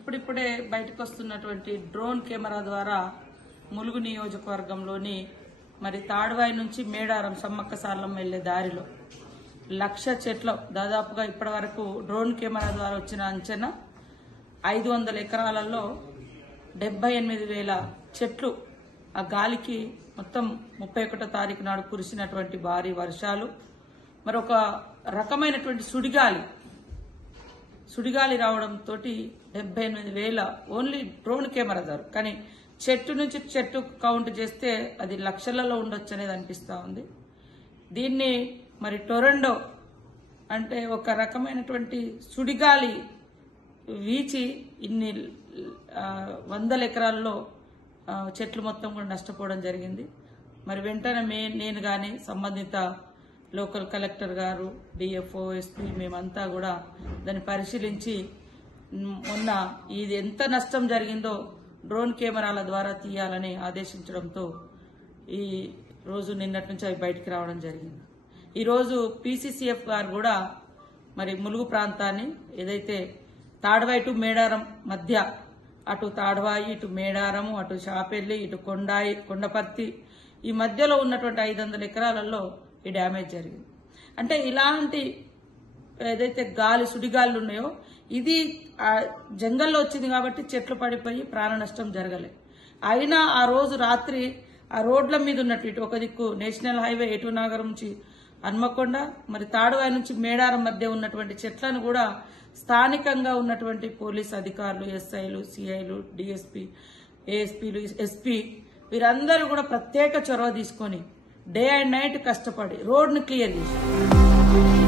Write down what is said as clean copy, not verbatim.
ఇప్పుడిప్పుడే బయటకు వస్తున్నటువంటి డ్రోన్ కెమెరా ద్వారా ములుగు నియోజకవర్గంలోని మరి తాడ్వాయి నుంచి మేడారం సమ్మక్క సారలమ్మ వెళ్లే దారిలో 1,00,000 చెట్లు దాదాపుగా ఇప్పటి వరకు డ్రోన్ కెమెరా ద్వారా వచ్చిన అంచనా 500 ఎకరాలలో 78,000 చెట్లు ఆ గాలికి మొత్తం 31వ తారీఖు నాడు కురిసినటువంటి భారీ వర్షాలు మరొక రకమైనటువంటి సుడిగాలి రావడంతో 78,000 ఓన్లీ డ్రోన్ కెమెరా ద్వారా కానీ చెట్టు నుంచి చెట్టు కౌంట్ చేస్తే అది లక్షలలో ఉండొచ్చు అనేది అనిపిస్తా ఉంది. దీన్ని మరి టొరండో అంటే ఒక రకమైనటువంటి సుడిగాలి వీచి ఇన్ని 100 ఎకరాల్లో చెట్లు మొత్తం కూడా నష్టపోవడం జరిగింది. మరి వెంటనే నేను కానీ సంబంధిత లోకల్ కలెక్టర్ గారు, డిఎఫ్ఓ, ఎస్పీ మేమంతా కూడా దాన్ని పరిశీలించి మొన్న ఇది ఎంత నష్టం జరిగిందో డ్రోన్ కెమెరాల ద్వారా తీయాలని ఆదేశించడంతో ఈ రోజు నిన్నటి నుంచి అవి బయటికి రావడం జరిగింది. ఈరోజు పీసీసీఎఫ్ గారు కూడా మరి ములుగు ప్రాంతాన్ని ఏదైతే తాడ్వాయి టు మేడారం మధ్య అటు తాడ్వాయి ఇటు మేడారము అటు షాపెల్లి ఇటు కొండపర్తి ఈ మధ్యలో ఉన్నటువంటి 500 ఎకరాలలో ఈ డ్యామేజ్ జరిగింది. అంటే ఇలాంటి ఏదైతే సుడిగాలు ఉన్నాయో ఇది జంగల్లో వచ్చింది కాబట్టి చెట్లు పడిపోయి ప్రాణ నష్టం జరగలేదు. అయినా ఆ రోజు రాత్రి ఆ రోడ్ల మీద ఉన్నట్టు ఇటు ఒక దిక్కు నేషనల్ హైవే ఎటునాగరం నుంచి హన్మకొండ మరి తాడువాయి నుంచి మేడారం మధ్య ఉన్నటువంటి చెట్లను కూడా స్థానికంగా ఉన్నటువంటి పోలీస్ అధికారులు, ఎస్ఐలు, సిఐలు, డిఎస్పీ, ఏఎస్పీలు, ఎస్పీ వీరందరూ కూడా ప్రత్యేక చొరవ తీసుకొని డే అండ్ నైట్ కష్టపడి రోడ్ను క్లియర్ చేశారు.